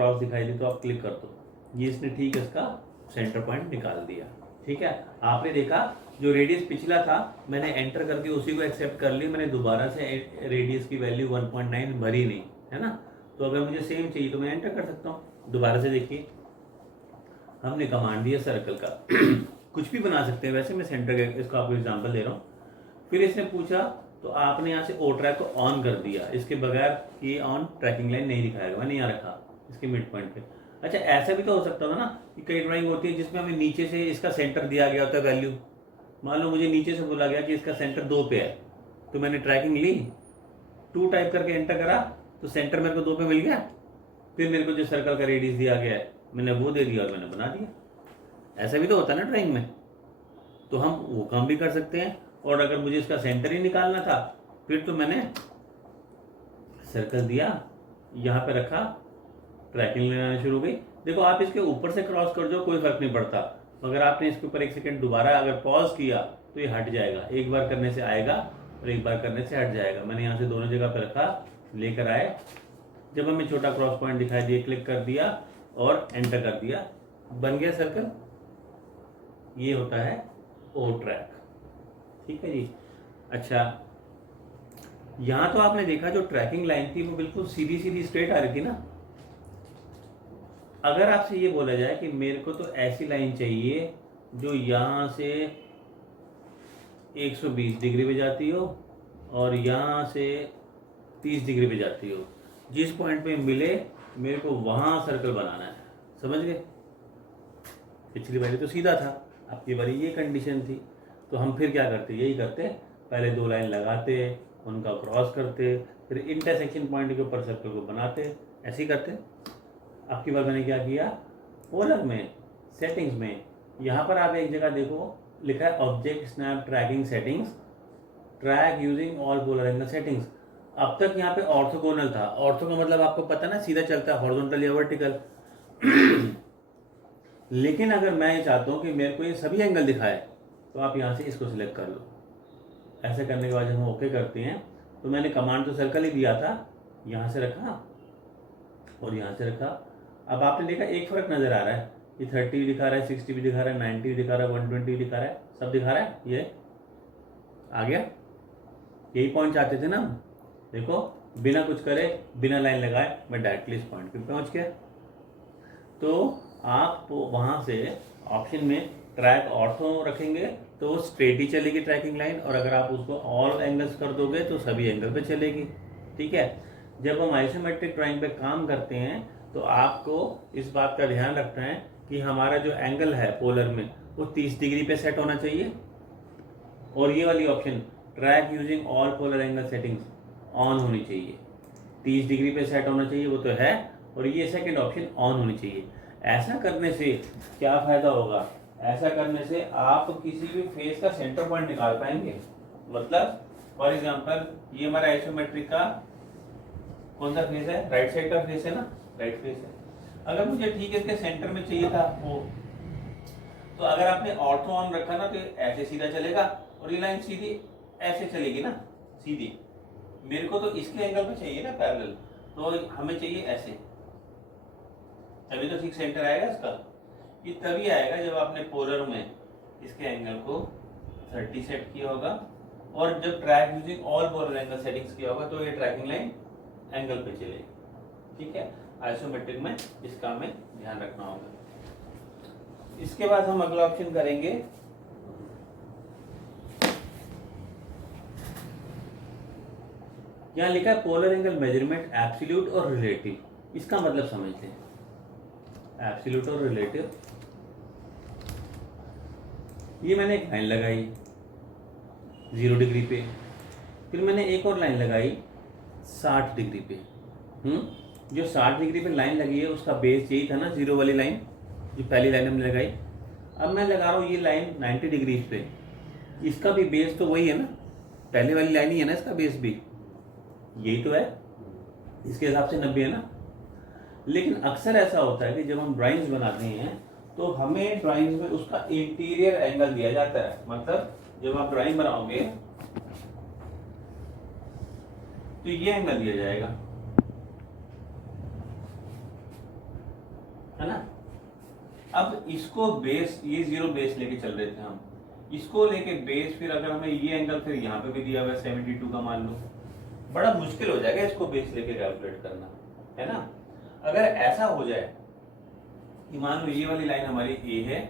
Cross दिखाई दी तो आप क्लिक कर दो, ये इसने ठीक इसका सेंटर पॉइंट निकाल दिया। ठीक है, आपने देखा जो रेडियस पिछला था मैंने एंटर करके उसी को एक्सेप्ट कर लिया, मैंने दोबारा से रेडियस की वैल्यू 1.9 भरी नहीं, है ना। तो अगर मुझे सेम चाहिए तो मैं एंटर कर सकता हूँ। दोबारा से देखिए, हमने कमांड दिया सर्कल का कुछ भी बना सकते हैं वैसे, मैं सेंटर का इसको आपको एग्जांपल दे रहा हूँ। फिर इसने पूछा तो आपने यहाँ से ओ ट्रैक को ऑन कर दिया, इसके बगैर ये ऑन ट्रैकिंग लाइन नहीं दिखाएगा, मैंने यहाँ रखा इसके मिड पॉइंट पे। अच्छा, ऐसा भी तो हो सकता था ना कि कई ड्राइंग होती है जिसमें हमें नीचे से इसका सेंटर दिया गया होता है वैल्यू। मान लो मुझे नीचे से बोला गया कि इसका सेंटर 2 पे है, तो मैंने ट्रैकिंग ली, 2 टाइप करके एंटर करा तो सेंटर मेरे को 2 पे मिल गया। फिर मेरे को जो सर्कल का रेडियस दिया गया है मैंने वो दे दिया और मैंने बना दिया। ऐसा भी तो होता है ना ड्राइंग में, तो हम वो काम भी कर सकते हैं। और अगर मुझे इसका सेंटर ही निकालना था फिर तो मैंने सर्कल दिया, यहाँ पे रखा, ट्रैकिंग लेना शुरू हो गई। देखो आप इसके ऊपर से क्रॉस कर दो कोई फर्क नहीं पड़ता, अगर आपने इसके ऊपर 1 सेकंड दोबारा अगर पॉज किया तो ये हट जाएगा, एक बार करने से आएगा और एक बार करने से हट जाएगा। मैंने यहाँ से दोनों जगह पर रखा, लेकर आए, जब हमें छोटा क्रॉस पॉइंट दिखाई दिया क्लिक कर दिया और एंटर कर दिया, बन गया सर्कल। ये होता है ओ ट्रैक। ठीक है जी। अच्छा, यहाँ तो आपने देखा जो ट्रैकिंग लाइन थी वो बिल्कुल सीधी सीधी स्ट्रेट आ रही थी ना। अगर आपसे ये बोला जाए कि मेरे को तो ऐसी लाइन चाहिए जो यहाँ से 120 डिग्री पे जाती हो और यहाँ से 30 डिग्री पे जाती हो, जिस पॉइंट पे मिले मेरे को वहाँ सर्कल बनाना है, समझ गए। पिछली बारी तो सीधा था, अब की बारी ये कंडीशन थी, तो हम फिर क्या करते, यही करते, पहले 2 लाइन लगाते, उनका क्रॉस करते, फिर इंटरसेक्शन पॉइंट के ऊपर सर्कल को बनाते, ऐसे ही करते। अब की बार मैंने क्या किया, पोलर में सेटिंग्स में यहाँ पर आप एक जगह देखो लिखा है object snap tracking settings, track using all polar angle settings. अब तक यहाँ पे ऑर्थोगोनल था, ऑर्थो का मतलब आपको पता ना सीधा चलता है, हॉरिजॉन्टल या वर्टिकल। लेकिन अगर मैं ये चाहता हूँ कि मेरे को ये सभी एंगल दिखाए तो आप यहाँ से इसको सिलेक्ट कर लो। ऐसे करने के बाद जब हम ओके करते हैं तो मैंने कमांड तो सर्कल ही दिया था, यहाँ से रखा और यहाँ से रखा। अब आपने देखा एक फर्क नजर आ रहा है, ये 30 भी दिखा रहा है, 60 भी दिखा रहा है, 90 भी दिखा रहा है, 120 भी दिखा रहा है, सब दिखा रहा है। ये आ गया, यही पॉइंट चाहते थे ना हम। देखो बिना कुछ करे बिना लाइन लगाए मैं डायरेक्टली इस पॉइंट पे पहुंच गया। तो आप वहाँ से ऑप्शन में ट्रैक ऑर्थो रखेंगे तो वो स्ट्रेट ही चलेगी ट्रैकिंग लाइन, और अगर आप उसको ऑल एंगल्स कर दोगे तो सभी एंगल पे चलेगी। ठीक है, जब हम आइसोमेट्रिक ड्राइंग पे काम करते हैं तो आपको इस बात का ध्यान रखना है कि हमारा जो एंगल है पोलर में वो 30 डिग्री पे सेट होना चाहिए, और ये वाली option track using all polar angle settings on होनी चाहिए, 30 डिग्री पे सेट होना चाहिए, वो तो है, और ये सेकंड ऑप्शन ऑन होनी चाहिए। ऐसा करने से क्या फायदा होगा, ऐसा करने से आप किसी भी फेस का सेंटर पॉइंट निकाल पाएंगे। मतलब फॉर एग्जांपल ये हमारा आइसोमेट्रिक का कौन सा फेस है, राइट साइड का फेस है ना, राइट फेस है। अगर मुझे ठीक है इसके सेंटर में चाहिए था वो, तो अगर आपने ऑर्थो ऑन रखा ना तो ऐसे सीधा चलेगा और ये लाइन सीधी ऐसे चलेगी ना सीधी। मेरे को तो इसके एंगल पे चाहिए ना पैरेलल, तो हमें चाहिए ऐसे, तभी तो ठीक सेंटर आएगा इसका। ये तभी आएगा जब आपने पोलर में इसके एंगल को 30 सेट किया होगा, और जब track using all polar angle settings किया होगा तो ये ट्रैकिंग लाइन एंगल पे चलेगी। ठीक है, आइसोमेट्रिक में इसका हमें ध्यान रखना होगा। इसके बाद हम अगला ऑप्शन करेंगे यहाँ लिखा है पोलर एंगल मेजरमेंट एब्सोल्यूट और रिलेटिव। इसका मतलब समझते हैं, एब्सोल्यूट और रिलेटिव। ये मैंने एक लाइन लगाई 0 डिग्री पे, फिर मैंने एक और लाइन लगाई 60 डिग्री पे। जो 60 डिग्री पे लाइन लगी है उसका बेस यही था ना, 0 वाली लाइन जो पहली लाइन हमने लगाई। अब मैं लगा रहा हूँ ये लाइन 90 डिग्री पे, इसका भी बेस तो वही है ना, पहले वाली लाइन ही है ना, इसका बेस भी यही तो है, इसके हिसाब से 90 है ना। लेकिन अक्सर ऐसा होता है कि जब हम ड्राइंग्स बनाते हैं तो हमें ड्राइंग्स में उसका इंटीरियर एंगल दिया जाता है। मतलब जब आप ड्राइंग बनाओगे तो ये एंगल दिया जाएगा, है ना। अब इसको बेस, ये 0 बेस लेके चल रहे थे हम, इसको लेके बेस, फिर अगर हमें ये एंगल फिर यहाँ पे भी दिया हुआ है 72 का मान लो, बड़ा मुश्किल हो जाएगा इसको बेस लेके कैलकुलेट करना, है ना। अगर ऐसा हो जाए कि मान लो ये वाली लाइन हमारी ए है,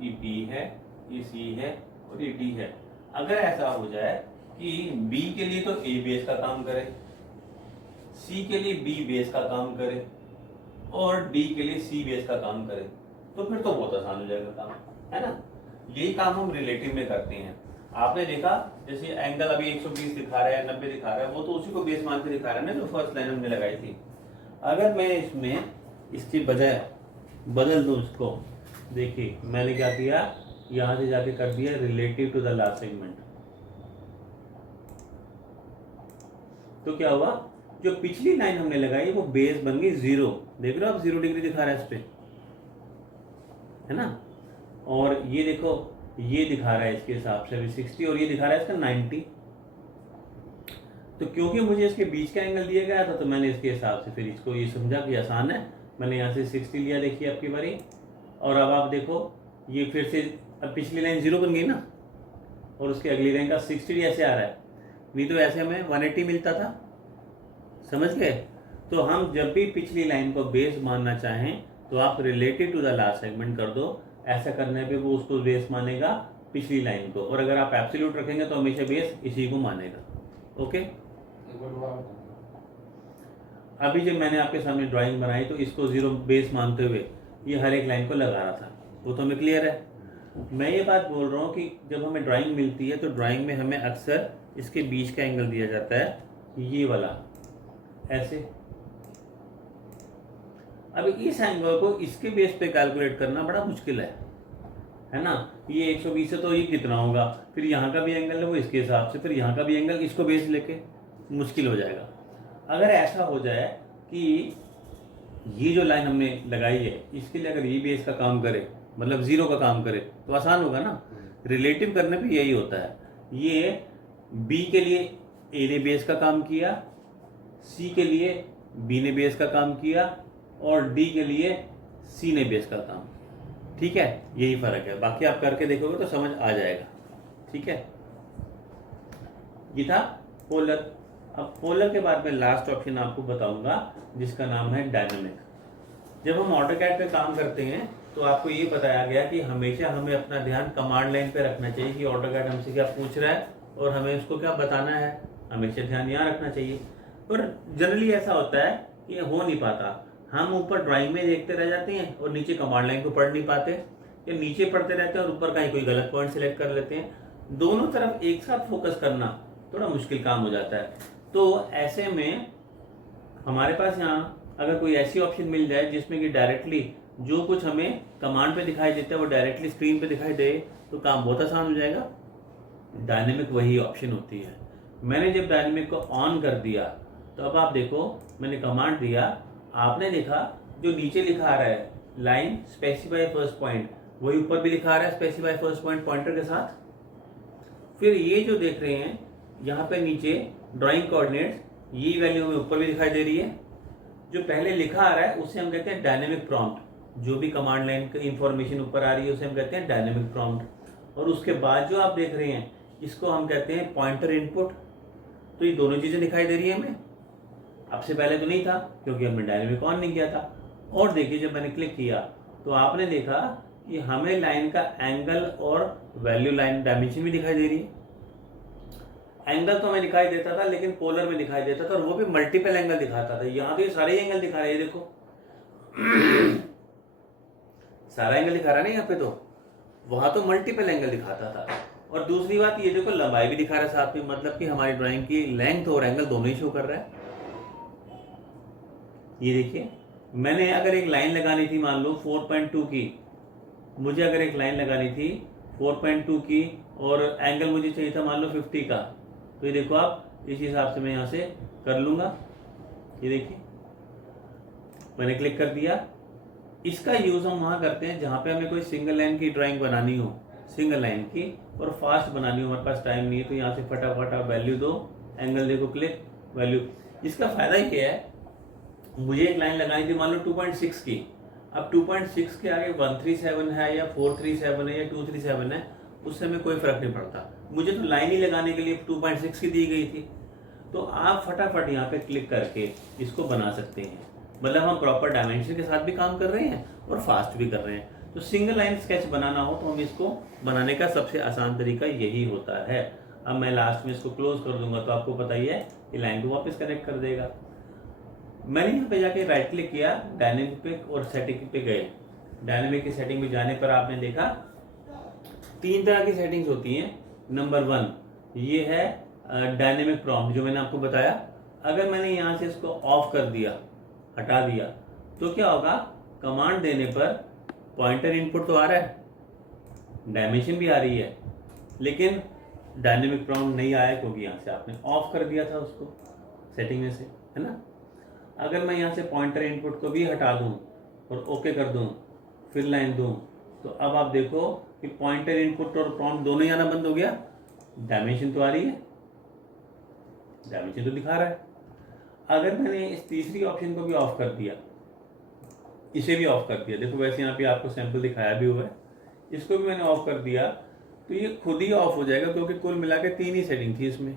ये बी है, ये सी है और ये डी है, अगर ऐसा हो जाए कि बी के लिए तो ए बेस का काम करे, सी के लिए बी बेस का काम करे और डी के लिए सी बेस का काम करे, तो फिर तो बहुत आसान हो जाएगा काम, है ना। यही काम हम रिलेटिव में करते हैं। आपने देखा जैसे एंगल अभी 120 दिखा रहा है, 90 दिखा रहा है, वो तो उसी को बेस मान के दिखा रहा है ना, जो फर्स्ट लाइन हमने लगाई थी। अगर मैं इसमें इसकी बजाय बदल दूं इसको, देखिए मैंने क्या किया, यहां से जाके कर दिया relative to the last segment, तो क्या हुआ, जो पिछली लाइन हमने लगाई वो बेस बन गई 0, देख रहे हो आप 0 डिग्री दिखा रहा है इस पे, है ना। और ये देखो ये दिखा रहा है इसके हिसाब से अभी 60 और ये दिखा रहा है इसका 90। तो क्योंकि मुझे इसके बीच का एंगल दिया गया था तो मैंने इसके हिसाब से फिर इसको ये समझा कि आसान है, मैंने यहाँ से 60 लिया, देखिए आपकी बारी। और अब आप देखो ये फिर से अब पिछली लाइन 0 बन गई ना, और उसके अगली लाइन का 60 ऐसे आ रहा है, नहीं तो ऐसे हमें 180 मिलता था, समझ गए। तो हम जब भी पिछली लाइन को बेस मानना चाहें तो आप relative to the last segment कर दो, ऐसा करने पे वो उसको बेस मानेगा पिछली लाइन को, और अगर आप एब्सोल्यूट रखेंगे तो हमेशा बेस इसी को मानेगा। ओके, अभी जब मैंने आपके सामने ड्राइंग बनाई तो इसको 0 बेस मानते हुए ये हर एक लाइन को लगा रहा था, वो तो हमें क्लियर है। मैं ये बात बोल रहा हूँ कि जब हमें ड्राइंग मिलती है तो ड्राइंग में हमें अक्सर इसके बीच का एंगल दिया जाता है, ये वाला ऐसे। अब इस एंगल को इसके बेस पे कैलकुलेट करना बड़ा मुश्किल है ना। ये 120 है तो ये कितना होगा, फिर यहाँ का भी एंगल है वो इसके हिसाब से, फिर यहाँ का भी एंगल, इसको बेस लेके मुश्किल हो जाएगा। अगर ऐसा हो जाए कि ये जो लाइन हमने लगाई है इसके लिए अगर ये बेस का काम करे, मतलब 0 का काम करे, तो आसान होगा ना। रिलेटिव करने पे यही होता है, ये बी के लिए ए ने बेस का काम किया, सी के लिए बी ने बेस का काम किया और डी के लिए सी ने बेस का काम, ठीक है, यही फर्क है। बाकी आप करके देखोगे तो समझ आ जाएगा, ठीक है। ये था पोलर। अब पोलर के बाद में लास्ट ऑप्शन आपको बताऊंगा जिसका नाम है डायनामिक। जब हम ऑटोकैड पे काम करते हैं तो आपको ये बताया गया कि हमेशा हमें अपना ध्यान कमांड लाइन पे रखना चाहिए कि ऑटोकैड हमसे क्या पूछ रहा है और हमें उसको क्या बताना है, हमेशा ध्यान यहाँ रखना चाहिए। पर जनरली ऐसा होता है कि हो नहीं पाता, हम ऊपर ड्राइंग में देखते रह जाते हैं और नीचे कमांड लाइन को पढ़ नहीं पाते, या नीचे पढ़ते रहते हैं और ऊपर कहीं कोई गलत पॉइंट सेलेक्ट कर लेते हैं। दोनों तरफ एक साथ फोकस करना थोड़ा मुश्किल काम हो जाता है। तो ऐसे में हमारे पास यहाँ अगर कोई ऐसी ऑप्शन मिल जाए जिसमें कि डायरेक्टली जो कुछ हमें कमांड पे दिखाई देता है वो डायरेक्टली स्क्रीन पे दिखाई दे तो काम बहुत आसान हो जाएगा। डायनेमिक वही ऑप्शन होती है। मैंने जब डायनेमिक को ऑन कर दिया तो अब आप देखो मैंने कमांड दिया, आपने देखा जो नीचे लिखा आ रहा है लाइन स्पेसिफाई फर्स्ट पॉइंट, वही ऊपर भी लिखा आ रहा है स्पेसिफाई फर्स्ट पॉइंट पॉइंटर के साथ। फिर ये जो देख रहे हैं यहाँ पे नीचे ड्राइंग कोऑर्डिनेट्स, ये वैल्यू हमें ऊपर भी दिखाई दे रही है। जो पहले लिखा आ रहा है उसे हम कहते हैं डायनेमिक प्रॉम्प्ट, जो भी कमांड लाइन की इंफॉर्मेशन ऊपर आ रही है उसे हम कहते हैं डायनेमिक प्रॉम्प्ट। और उसके बाद जो आप देख रहे हैं इसको हम कहते हैं पॉइंटर इनपुट। तो ये दोनों चीजें दिखाई दे रही है हमें, अब से पहले तो नहीं था क्योंकि हमने डायनेमिक ऑन नहीं किया था। और देखिए जब मैंने क्लिक किया तो आपने देखा कि हमें लाइन का एंगल और वैल्यू लाइन डायमेंशन भी दिखाई दे रही है। एंगल तो हमें दिखाई देता था लेकिन पोलर में दिखाई देता था और वो भी मल्टीपल एंगल दिखाता था। यहाँ तो ये सारे एंगल दिखा रहे हैं, देखो सारा एंगल दिखा रहा है ना यहाँ पे, तो वहां तो मल्टीपल एंगल दिखाता था। और दूसरी बात ये देखो लंबाई भी दिखा रहा है साथ में, मतलब कि हमारी ड्राइंग की लेंथ और एंगल दोनों ही शो कर रहा है। ये देखिए मैंने अगर एक लाइन लगानी थी मान लो 4.2 की, मुझे अगर एक लाइन लगानी थी 4.2 की और एंगल मुझे चाहिए था मान लो 50 का, तो ये देखो आप इस हिसाब से मैं यहाँ से कर लूंगा। ये देखिए मैंने क्लिक कर दिया। इसका यूज हम वहाँ करते हैं जहाँ पे हमें कोई सिंगल लाइन की ड्राइंग बनानी हो, सिंगल लाइन की और फास्ट बनानी हो, हमारे पास टाइम नहीं है, तो यहाँ से फटाफट आप वैल्यू दो, एंगल देखो, क्लिक, वैल्यू। इसका फायदा ये है, मुझे एक लाइन लगानी थी मान लो 2.6 की, अब 2.6 के आगे 137 है या 437 है या 237 है, उससे हमें कोई फर्क नहीं पड़ता। मुझे तो लाइन ही लगाने के लिए 2.6 की दी गई थी, तो आप फटाफट यहाँ पे क्लिक करके इसको बना सकते हैं। मतलब हम प्रॉपर डायमेंशन के साथ भी काम कर रहे हैं और फास्ट भी कर रहे हैं। तो सिंगल लाइन स्केच बनाना हो तो हम इसको बनाने का सबसे आसान तरीका यही होता है। अब मैं लास्ट में इसको क्लोज कर दूंगा तो आपको पता ही है कि लाइन को वापस कनेक्ट कर देगा। मैंने यहाँ पे जाके राइट क्लिक किया, डायनेमिक पे और सेटिंग पे गए। डायनेमिक की सेटिंग में जाने पर आपने देखा 3 तरह की सेटिंग्स होती हैं। नंबर 1 ये है डायनेमिक प्रॉम्प्ट, जो मैंने आपको बताया। अगर मैंने यहाँ से इसको ऑफ कर दिया, हटा दिया, तो क्या होगा, कमांड देने पर पॉइंटर इनपुट तो आ रहा है, डायमेंशन भी आ रही है, लेकिन डायनेमिक प्रॉम्प्ट नहीं आया क्योंकि यहाँ से आपने ऑफ कर दिया था उसको सेटिंग में से, है ना। अगर मैं यहाँ से पॉइंटर इनपुट को भी हटा दूँ और ओके कर दूँ, फिर लाइन दूँ, तो अब आप देखो कि पॉइंटर इनपुट और प्रॉम्प्ट दोनों ही आना बंद हो गया। डायमेंशन तो आ रही है, डायमेंशन तो दिखा रहा है। अगर मैंने इस तीसरी ऑप्शन को भी ऑफ कर दिया, इसे भी ऑफ कर दिया, देखो वैसे यहाँ पे आपको सैंपल दिखाया भी हुआ है, इसको भी मैंने ऑफ कर दिया, तो ये खुद ही ऑफ हो जाएगा, क्योंकि कुल मिला के 3 ही सेटिंग थी इसमें,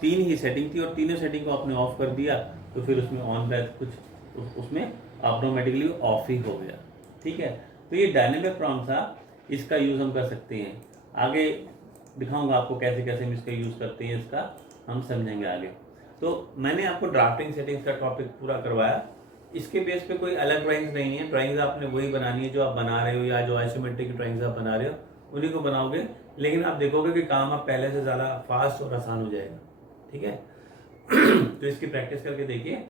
3 ही सेटिंग थी और तीनों सेटिंग को आपने ऑफ कर दिया, तो फिर उसमें ऑन बैक कुछ उसमें ऑटोमेटिकली ऑफ ही हो गया। ठीक है, तो ये डायनेमिक प्रॉम्प्ट था, इसका यूज़ हम कर सकते हैं। आगे दिखाऊंगा आपको कैसे कैसे हम इसका यूज़ करते हैं, इसका हम समझेंगे आगे। तो मैंने आपको ड्राफ्टिंग सेटिंग्स का टॉपिक पूरा करवाया। इसके बेस पे कोई अलग ड्राइंग्स नहीं है, ड्राइंग्स आपने वही बनानी है जो आप बना रहे हो, या जो आइसोमेट्रिक ड्राइंग्स आप बना रहे हो उन्हीं को बनाओगे, लेकिन आप देखोगे कि काम आप पहले से ज़्यादा फास्ट और आसान हो जाएगा। ठीक है तो इसकी प्रैक्टिस करके देखिए।